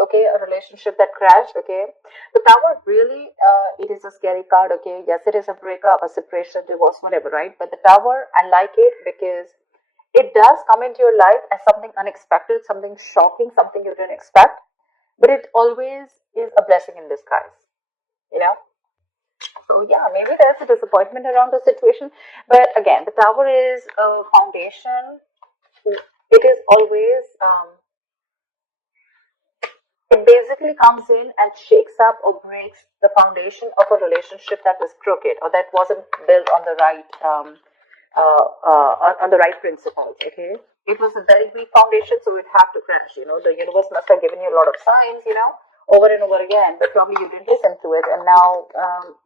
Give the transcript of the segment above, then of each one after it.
okay, a relationship that crashed, okay. The Tower really, it is a scary card, okay. Yes, it is a breakup, a separation, divorce, whatever, right? But the Tower, I like it because it does come into your life as something unexpected, something shocking, something you didn't expect, but it always is a blessing in disguise, you know. So yeah, maybe there's a disappointment around the situation, but again, the Tower is a foundation. It is always it basically comes in and shakes up or breaks the foundation of a relationship that was crooked or that wasn't built on the right on the right principles. Okay, it was a very weak foundation, so it had to crash. You know, the universe must have given you a lot of signs, you know, over and over again, but probably you didn't listen to it, and now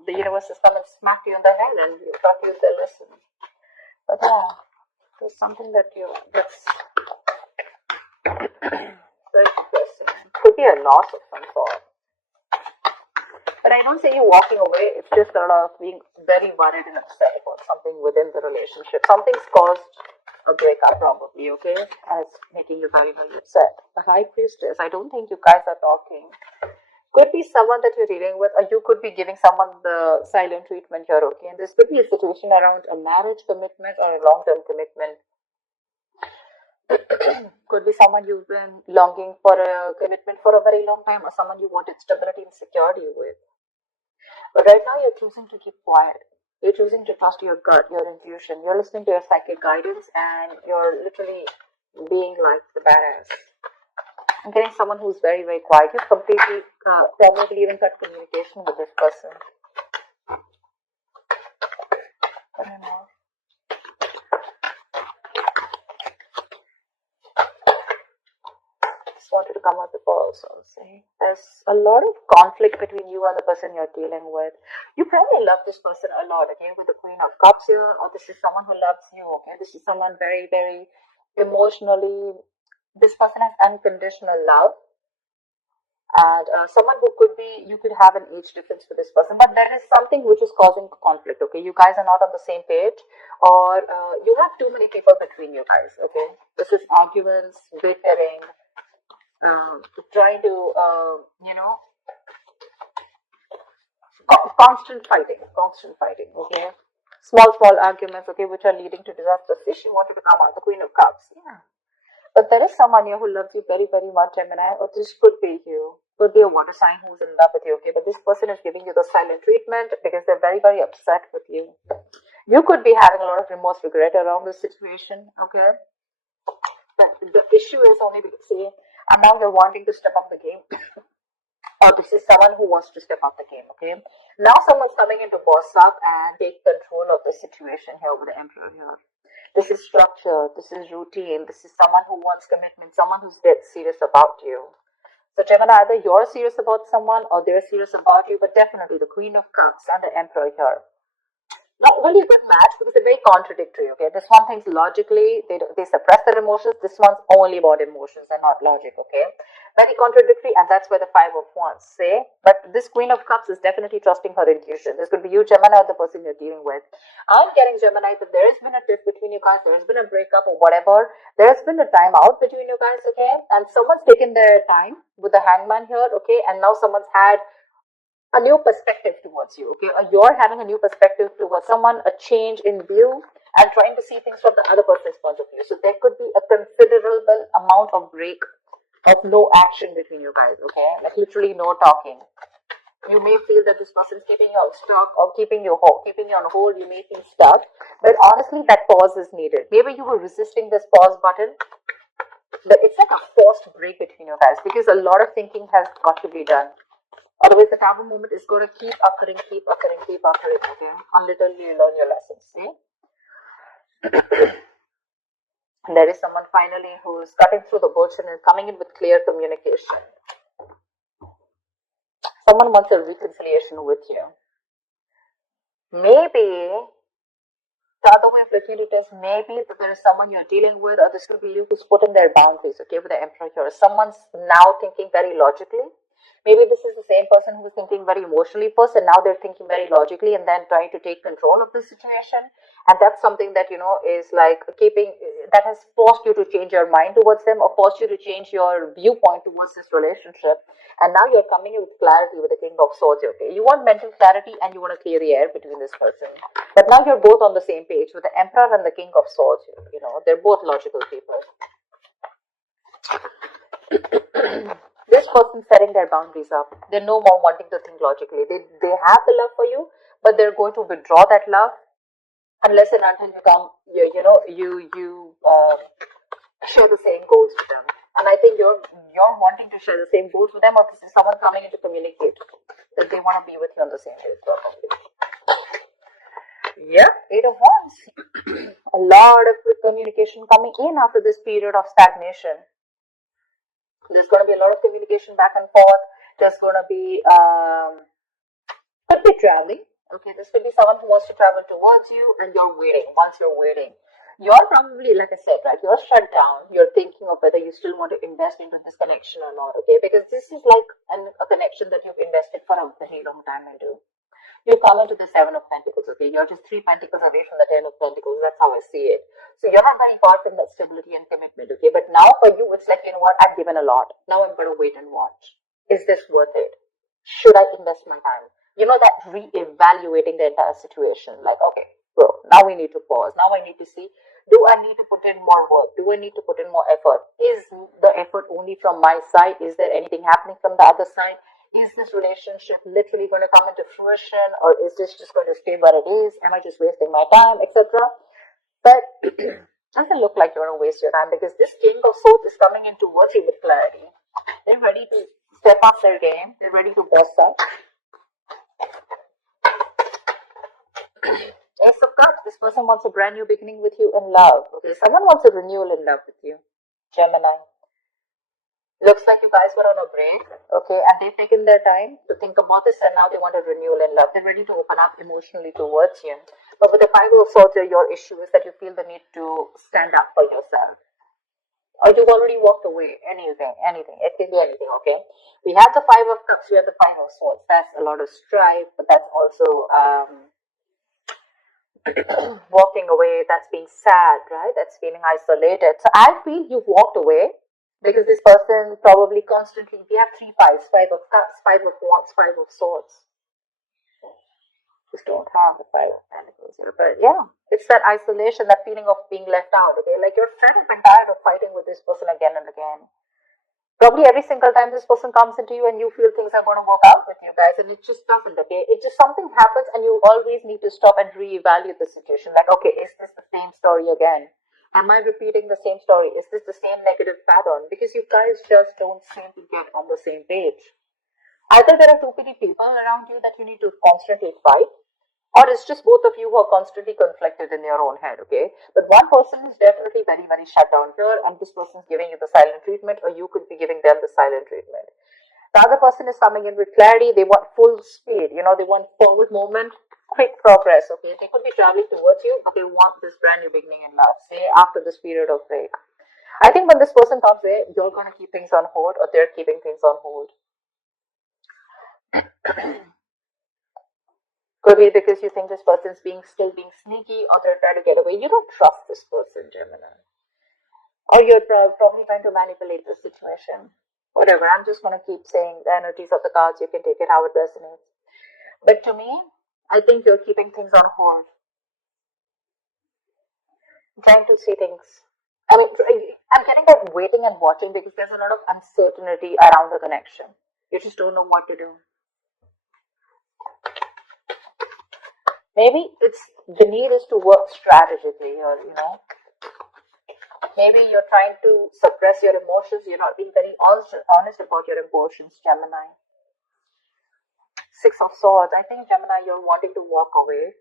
the universe has come and smacked you in the head, and you thought you would listen. But yeah, there's something that's very interesting. Could be a loss of some sort. But I don't say you walking away, it's just sort of being very worried and upset about something within the relationship. Something's caused a breakup probably, okay? And it's making you very, very upset. The High Priestess, I don't think you guys are talking. Could be someone that you're dealing with, or you could be giving someone the silent treatment here, okay? And this could be a situation around a marriage commitment or a long-term commitment. Could be someone you've been longing for a commitment for a very long time, or someone you wanted stability and security with. But right now you're choosing to keep quiet. You're choosing to trust your gut, your intuition. You're listening to your psychic guidance, and you're literally being like the badass. I'm getting someone who's very, very quiet. You've completely, probably even cut communication with this person. I don't know. Wanted to come up with also say there's a lot of conflict between you and the person you're dealing with. You probably love this person a lot, okay, with the Queen of Cups here, or this is someone who loves you, okay, this is someone very, very emotionally, this person has unconditional love, and someone who could be, you could have an age difference with this person, but there is something which is causing conflict, okay, you guys are not on the same page, or you have too many people between you guys, okay, this is arguments, bickering, trying to, constant fighting, okay? Small arguments, okay, which are leading to disaster. Fish, you wanted to come out, the Queen of Cups, yeah. But there is someone here who loves you very, very much, Gemini, or this could be you. Could be a water sign who's in love with you, okay? But this person is giving you the silent treatment because they're very, very upset with you. You could be having a lot of remorse, regret around this situation, okay? But the issue is only because, see, and now you're wanting to step up the game. Or this is someone who wants to step up the game, okay? Now someone's coming in to boss up and take control of the situation here with the Emperor here. This is structure, this is routine, this is someone who wants commitment, someone who's dead serious about you. So Gemini, either you're serious about someone or they're serious about you, but definitely the Queen of Cups and the Emperor here. Not really a good match because they're very contradictory, okay? This one thinks logically, they suppress their emotions. This one's only about emotions and not logic, okay? Very contradictory, and that's where the Five of Wands say. But this Queen of Cups is definitely trusting her intuition. This could be you, Gemini, or the person you're dealing with. I'm getting, Gemini, that there has been a tiff between you guys, there has been a breakup or whatever. There has been a time out between you guys, okay? And someone's taken their time with the Hangman here, okay? And now someone's had a new perspective towards you, okay? Or you're having a new perspective towards someone, a change in view, and trying to see things from the other person's point of view. So there could be a considerable amount of break of no action between you guys, okay? Like literally no talking. You may feel that this person's keeping you out stuck or keeping you on hold. You may feel stuck, but honestly, that pause is needed. Maybe you were resisting this pause button, but it's like a forced break between you guys because a lot of thinking has got to be done. Otherwise, the Tower moment is going to keep occurring, okay? Until you learn your lessons, see? There is someone finally who's cutting through the bush and is coming in with clear communication. Someone wants a reconciliation with you. Maybe, the other way of looking at it is maybe that there is someone you're dealing with, or this could be you who's putting their boundaries, okay, with the Emperor here. Someone's now thinking very logically. Maybe this is the same person who was thinking very emotionally first, and now they're thinking very logically and then trying to take control of the situation. And that's something that, is like that has forced you to change your mind towards them, or forced you to change your viewpoint towards this relationship. And now you're coming in with clarity with the King of Swords, okay? You want mental clarity and you want to clear the air between this person. But now you're both on the same page with the Emperor and the King of Swords, they're both logical people. This person setting their boundaries up. They're no more wanting to think logically. They have the love for you, but they're going to withdraw that love unless and until you come, you share the same goals with them. And I think you're wanting to share the same goals with them, or this is someone coming in to communicate that they want to be with you on the same page. Yeah, Eight of Wands. A lot of communication coming in after this period of stagnation. There's going to be a lot of communication back and forth. There's going to be could be traveling. Okay, this could be someone who wants to travel towards you, and you're waiting. Once you're waiting, you're probably, like I said, right, you're shut down. You're thinking of whether you still want to invest into this connection or not. Okay, because this is like a connection that you've invested for a very long time into. You come into the Seven of Pentacles, okay? You're just 3 pentacles away from the 10 of Pentacles. That's how I see it. So you're not very far from that stability and commitment, okay? But now for you, it's like, what? I've given a lot. Now I'm going to wait and watch. Is this worth it? Should I invest my time? That re-evaluating the entire situation. Like, okay, bro, now we need to pause. Now I need to see, do I need to put in more work? Do I need to put in more effort? Is the effort only from my side? Is there anything happening from the other side? Is this relationship literally going to come into fruition, or is this just going to stay where it is? Am I just wasting my time, etc.? But doesn't look like you're going to waste your time, because this King of Swords is coming in towards you with clarity. They're ready to step up their game. They're ready to boss up. Ace of Cups. This person wants a brand new beginning with you in love. Okay, someone wants a renewal in love with you. Gemini. Looks like you guys were on a break, okay, and they've taken their time to think about this, and now they want a renewal in love. They're ready to open up emotionally towards you. But with the Five of Swords, your issue is that you feel the need to stand up for yourself. Or you've already walked away. Anything. It can be anything, okay? We have the Five of Cups, we have the Five of Swords. That's a lot of strife, but that's also walking away. That's being sad, right? That's feeling isolated. So I feel you've walked away, because this person probably constantly, we have 3 fives, Five of Cups, Five of Wands, Five of Swords. Just don't have the Five of Pentacles here. But yeah, it's that isolation, that feeling of being left out, okay? Like you're fed up and tired of fighting with this person again and again. Probably every single time this person comes into you and you feel things are going to work out with you guys, and it just doesn't, okay? It just, something happens and you always need to stop and reevaluate the situation. Like, okay, is this the same story again? Am I repeating the same story? Is this the same negative pattern? Because you guys just don't seem to get on the same page. Either there are too many people around you that you need to constantly fight, or it's just both of you who are constantly conflicted in your own head, okay? But one person is definitely very, very shut down here, and this person is giving you the silent treatment, or you could be giving them the silent treatment. The other person is coming in with clarity. They want full speed, they want forward movement, quick progress, okay? They could be traveling towards you, but they want this brand new beginning in love, say, after this period of break. I think when this person comes in, you're going to keep things on hold, or they're keeping things on hold. Could be because you think this person's still being sneaky, or they're trying to get away. You don't trust this person, Gemini. Or you're probably trying to manipulate the situation. Whatever, I'm just going to keep saying the energies of the cards. You can take it how it resonates. But to me, I think you're keeping things on hold. Trying to see things. I mean, I'm getting that waiting and watching, because there's a lot of uncertainty around the connection. You just don't know what to do. Maybe it's the need is to work strategically here, Maybe you're trying to suppress your emotions. You're not being very honest about your emotions, Gemini. Six of Swords. I think, Gemini, you're wanting to walk away.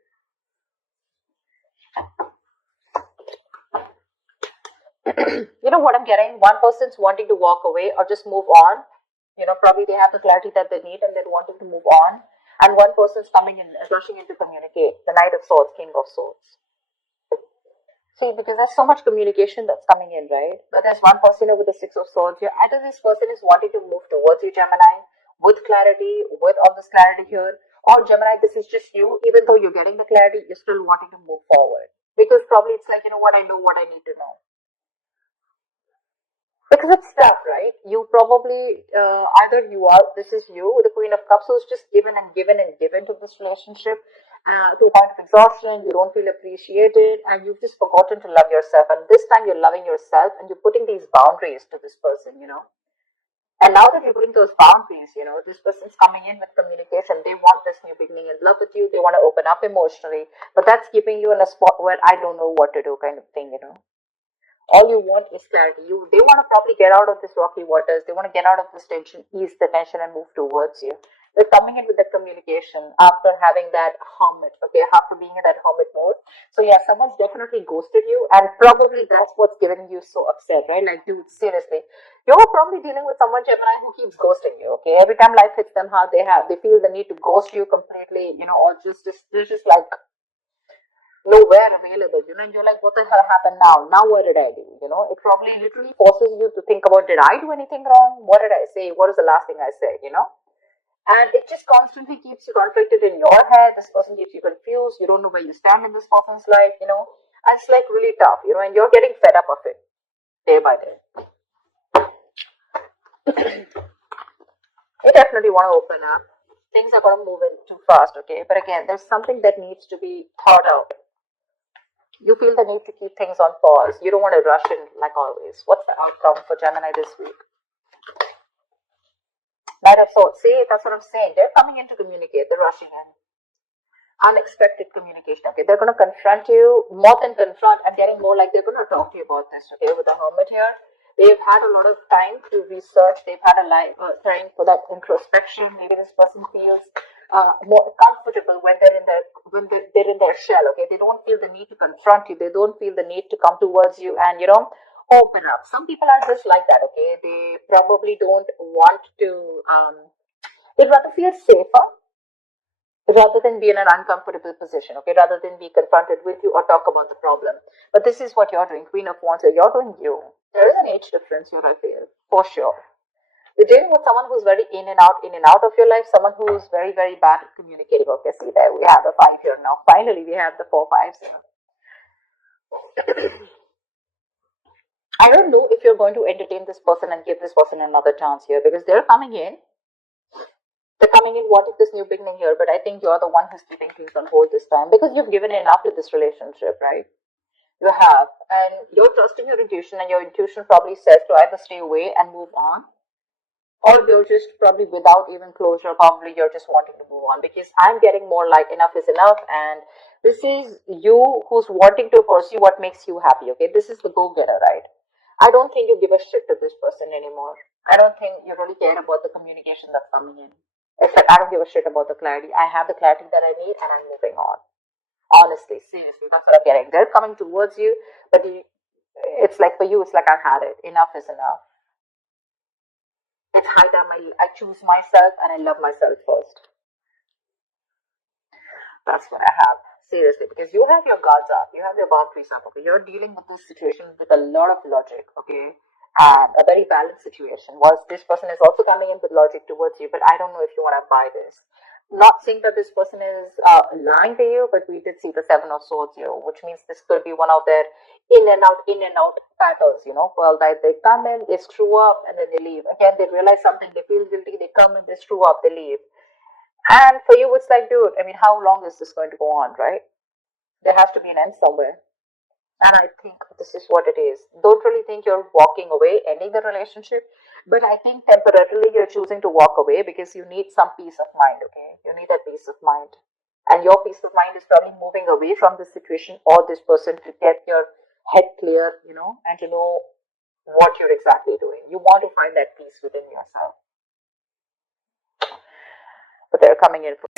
You know what I'm getting? One person's wanting to walk away or just move on. Probably they have the clarity that they need and they're wanting to move on. And one person's coming in, rushing in to communicate. The Knight of Swords, King of Swords. See, because there's so much communication that's coming in, right? But there's one person with the Six of Swords here. Either this person is wanting to move towards you, Gemini. with clarity, with all this clarity here. Or Gemini, this is just you, even though you're getting the clarity, you're still wanting to move forward. Because probably it's like, you know what, I know what I need to know. Because it's tough, right? You probably, either you are, this is you with the Queen of Cups who's just given and given and given to this relationship to a point of exhaustion. You don't feel appreciated and you've just forgotten to love yourself. And this time you're loving yourself and you're putting these boundaries to this person, you know. And now that you're putting those boundaries, you know, this person's coming in with communication. They want this new beginning in love with you. They want to open up emotionally. But that's keeping you in a spot where I don't know what to do kind of thing, you know. All you want is clarity. They want to probably get out of this rocky waters. They want to get out of this tension, ease the tension, and move towards you. They're coming in with the communication after having that hermit, okay, after being in that hermit mode. So yeah, someone's definitely ghosted you, and probably that's what's getting you so upset, right? Like, dude, seriously, you're probably dealing with someone, Gemini, who keeps ghosting you. Okay, every time life hits them hard, they feel the need to ghost you completely, you know, or just like nowhere available, you know, and you're like, what the hell happened now? Now what did I do? You know, it probably literally forces you to think about, did I do anything wrong? What did I say? What is the last thing I said, you know? And it just constantly keeps you conflicted in your head. This person keeps you confused. You don't know where you stand in this person's life, you know? And it's like really tough, you know, and you're getting fed up of it day by day. You definitely want to open up. Things are going to move in too fast, okay? But again, there's something that needs to be thought out. You feel the need to keep things on pause. You don't want to rush in like always. What's the outcome for Gemini this week? Knight of Swords. See, that's what I'm saying. They're coming in to communicate. They're rushing in. Unexpected communication. Okay, they're going to confront you. More than confront, I'm getting more like they're going to talk to you about this. Okay, with the Hermit here. They've had a lot of time to research. They've had a time for that introspection. Maybe this person feels more comfortable when they're in their shell. Okay, they don't feel the need to confront you. They don't feel the need to come towards you and, you know, open up. Some people are just like that. Okay, they probably don't want to. They'd rather feel safer rather than be in an uncomfortable position. Okay, rather than be confronted with you or talk about the problem. But this is what you're doing, Queen of Wands. You're doing you. There is an age difference here, I feel, for sure. You're dealing with someone who's very in and out of your life, someone who's very, very bad at communicating. Okay, see there, we have the 5 here now. Finally, we have the 4 5s here. I don't know if you're going to entertain this person and give this person another chance here, because they're coming in. They're coming in wanting this new beginning here, but I think you're the one who's keeping things on hold this time, because you've given enough to this relationship, right? You have, and you're trusting your intuition, and your intuition probably says to either stay away and move on, or you're just probably without even closure, probably you're just wanting to move on, because I'm getting more like enough is enough, and this is you who's wanting to pursue what makes you happy, okay? This is the go-getter, right? I don't think you give a shit to this person anymore. I don't think you really care about the communication that's coming in. It's like, I don't give a shit about the clarity. I have the clarity that I need, and I'm moving on. Honestly, seriously, that's what I'm getting. They're coming towards you, but it's like for you, it's like, I've had it. Enough is enough. It's high time I choose myself and I love myself first. That's what I have. Seriously, because you have your guards up, you have your boundaries up, okay? You're dealing with this situation with a lot of logic, okay? And a very balanced situation. Whilst this person is also coming in with logic towards you, but I don't know if you want to buy this. Not saying that this person is lying to you, but we did see the 7 of Swords here, which means this could be one of their in and out patterns, you know. Well, they come in, they screw up, and then they leave. Again, they realize something, they feel guilty, they come in, they screw up, they leave. And for you, it's like, dude, I mean, how long is this going to go on, right? There has to be an end somewhere. And I think this is what it is. Don't really think you're walking away, ending the relationship. But I think temporarily you're choosing to walk away because you need some peace of mind, okay? You need that peace of mind. And your peace of mind is probably moving away from this situation or this person to get your head clear, you know, and to know what you're exactly doing. You want to find that peace within yourself. But they're coming in for